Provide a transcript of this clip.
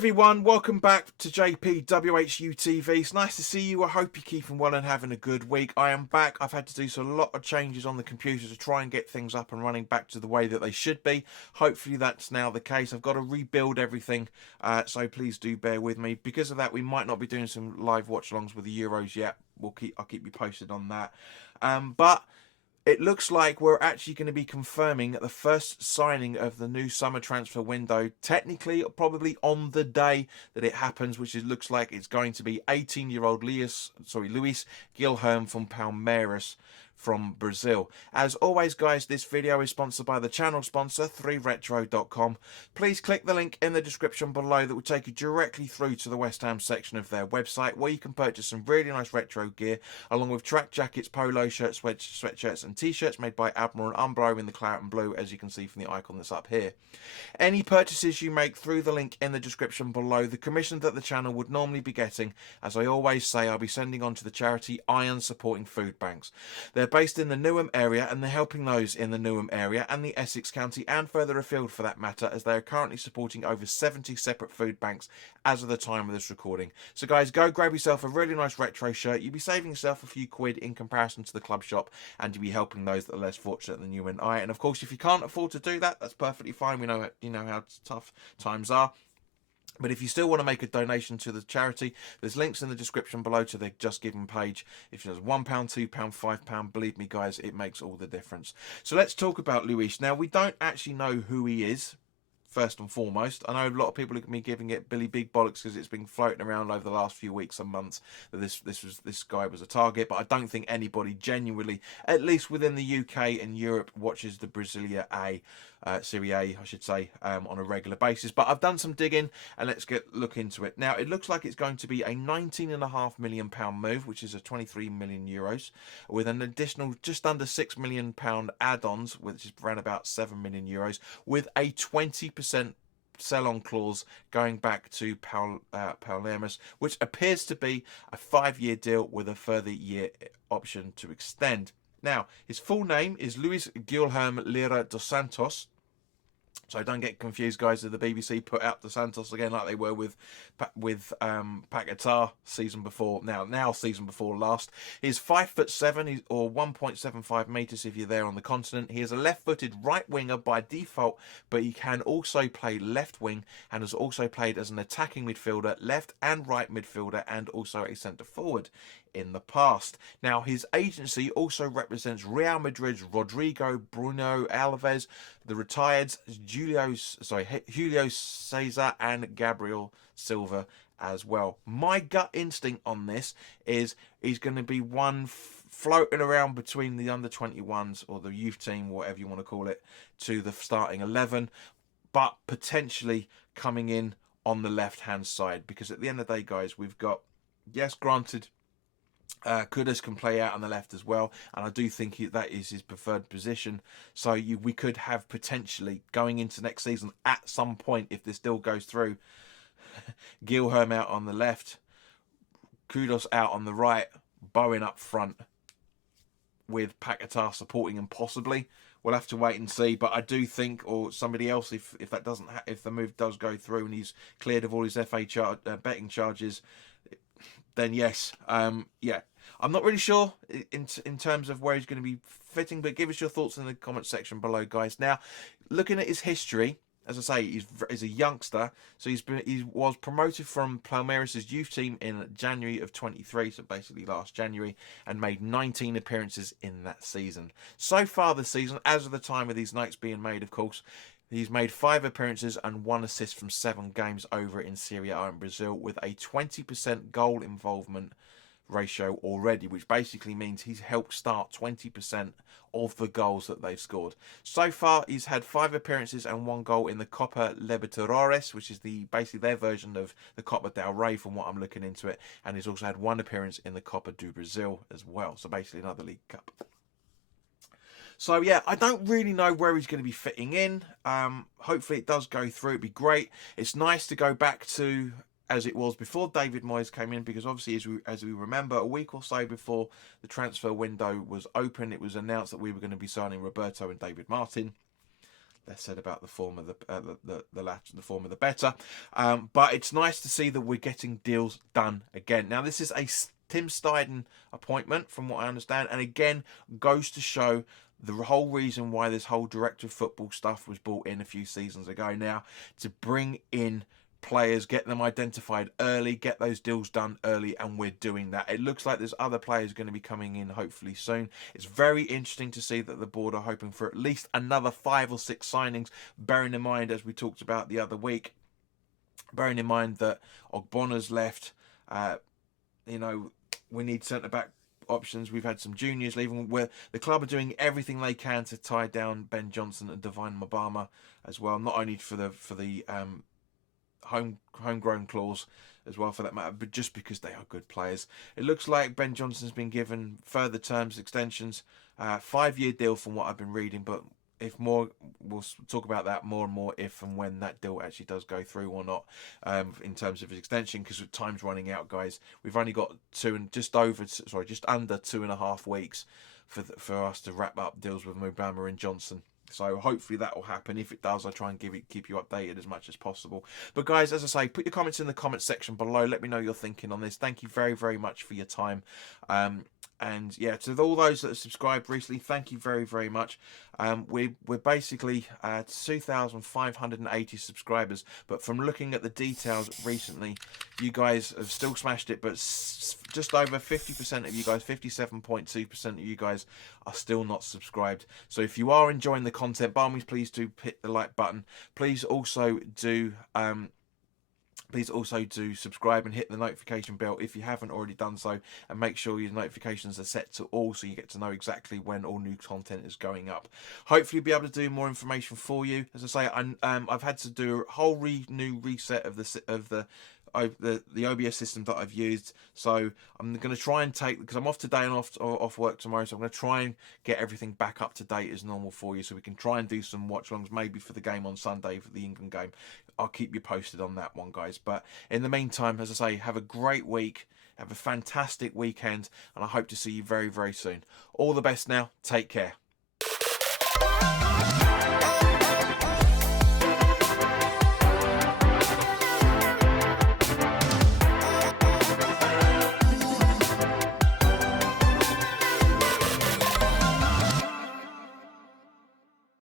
everyone, welcome back to JP WHU TV. It's nice to see you. I hope you're keeping well and having a good week. I am back. I've had to do a lot of changes on the computer to try and get things up and running back to the way that they should be. Hopefully that's now the case. I've got to rebuild everything, so please do bear with me. Because of that, we might not be doing some live watch-alongs with the Euros yet. I'll keep you posted on that. But it looks like we're actually going to be confirming the first signing of the new summer transfer window, technically probably on the day that it happens, which looks like it's going to be 18-year-old Luis Guilherme from Palmeiras from Brazil. As always, guys, this video is sponsored by the channel sponsor, 3retro.com. Please click the link in the description below that will take you directly through to the West Ham section of their website, where you can purchase some really nice retro gear, along with track jackets, polo shirts, sweatshirts and t-shirts made by Admiral and Umbro in the claret and blue, as you can see from the icon that's up here. Any purchases you make through the link in the description below, the commission that the channel would normally be getting, as I always say, I'll be sending on to the charity Iron Supporting Food Banks. They're based in the Newham area, and they're helping those in the Newham area and the Essex County and further afield for that matter, as they are currently supporting over 70 separate food banks as of the time of this recording. So guys, go grab yourself a really nice retro shirt. You'll be saving yourself a few quid in comparison to the club shop, and you'll be helping those that are less fortunate than you and I. And of course, if you can't afford to do that, that's perfectly fine. We know how tough times are. But if you still want to make a donation to the charity, there's links in the description below to their Just Giving page. If there's £1, £2, £5, believe me, guys, it makes all the difference. So let's talk about Luis. Now, we don't actually know who he is, first and foremost. I know a lot of people are giving it Billy Big Bollocks because it's been floating around over the last few weeks and months that this guy was a target. But I don't think anybody genuinely, at least within the UK and Europe, watches the Serie A, I should say, on a regular basis. But I've done some digging, and let's look into it. Now, it looks like it's going to be a £19.5 million move, which is a 23 million euros, with an additional just under £6 million add-ons, which is around about 7 million euros, with a 20% sell-on clause going back to Palmeiras, which appears to be a 5-year deal with a further year option to extend. Now, his full name is Luis Guilherme Lira dos Santos. So don't get confused, guys, if the BBC put out Dos Santos again like they were with Paquetá season before. Now season before last. He's 5'7", or 1.75 meters if you're there on the continent. He is a left-footed right winger by default, but he can also play left wing and has also played as an attacking midfielder, left and right midfielder, and also a centre forward in the past. Now, his agency also represents Real Madrid's Rodrigo Bruno Alves, the retireds Julio Cesar and Gabriel Silva as well. My gut instinct on this is he's going to be one floating around between the under-21s or the youth team, whatever you want to call it, to the starting 11, but potentially coming in on the left-hand side, because at the end of the day, guys, we've got, yes, granted, Kudus can play out on the left as well, and I do think that is his preferred position. So we could have potentially, going into next season at some point, if this deal goes through, Guilherme out on the left, Kudus out on the right, Bowen up front, with Paquetá supporting him possibly. We'll have to wait and see, but I do think, or somebody else, if the move does go through and he's cleared of all his betting charges, then yes, yeah. I'm not really sure in terms of where he's going to be fitting, but give us your thoughts in the comment section below, guys. Now, looking at his history, as I say, he's a youngster, so he was promoted from Palmeiras' youth team in January of 23, so basically last January, and made 19 appearances in that season. So far this season, as of the time of these notes being made, of course, he's made 5 appearances and 1 assist from 7 games over in Serie A in Brazil, with a 20% goal involvement ratio already, which basically means he's helped start 20% of the goals that they've scored. So far, he's had 5 appearances and 1 goal in the Copa Libertadores, which is basically their version of the Copa del Rey from what I'm looking into it, and he's also had 1 appearance in the Copa do Brasil as well, so basically another League Cup. So yeah, I don't really know where he's going to be fitting in. Hopefully it does go through. It'd be great. It's nice to go back to as it was before David Moyes came in, because obviously, as we remember, a week or so before the transfer window was open, it was announced that we were going to be signing Roberto and David Martin. less said about the former, the latter, the former, the better. But it's nice to see that we're getting deals done again. Now, this is a Tim Steidten appointment, from what I understand, and again goes to show the whole reason why this whole director of football stuff was brought in a few seasons ago now, to bring in players, get them identified early, get those deals done early, and we're doing that. It looks like there's other players going to be coming in hopefully soon. It's very interesting to see that the board are hoping for at least another 5 or 6 signings, bearing in mind, as we talked about the other week, bearing in mind that Ogbona's left, you know, we need centre-back options. We've had some juniors leaving, where the club are doing everything they can to tie down Ben Johnson and Divine Mabama as well, not only for the homegrown clause as well for that matter, but just because they are good players. It looks like Ben Johnson's been given further terms, extensions, 5-year deal from what I've been reading, but if more, we'll talk about that more and more if and when that deal actually does go through or not, in terms of his extension, because time's running out, guys. We've only got just under 2.5 weeks for us to wrap up deals with Mubama and Johnson. So hopefully that will happen. If it does, I'll try and keep you updated as much as possible. But guys, as I say, put your comments in the comment section below. Let me know your thinking on this. Thank you very, very much for your time. And yeah, to all those that have subscribed recently, thank you very, very much. We're basically 2,580 subscribers, but from looking at the details recently, you guys have still smashed it, but just over 50% of you guys, 57.2% of you guys are still not subscribed. So if you are enjoying the content, by all means, please do hit the like button. Please also do subscribe and hit the notification bell if you haven't already done so, and make sure your notifications are set to all so you get to know exactly when all new content is going up. Hopefully be able to do more information for you. As I say, I've had to do a whole new reset of the OBS system that I've used, so I'm going to try and because I'm off today and off work tomorrow, so I'm going to try and get everything back up to date as normal for you, so we can try and do some watch longs maybe for the game on Sunday, for the England game. I'll keep you posted on that one, guys. But in the meantime, as I say, have a great week, have a fantastic weekend, and I hope to see you very, very soon. All the best now. Take care.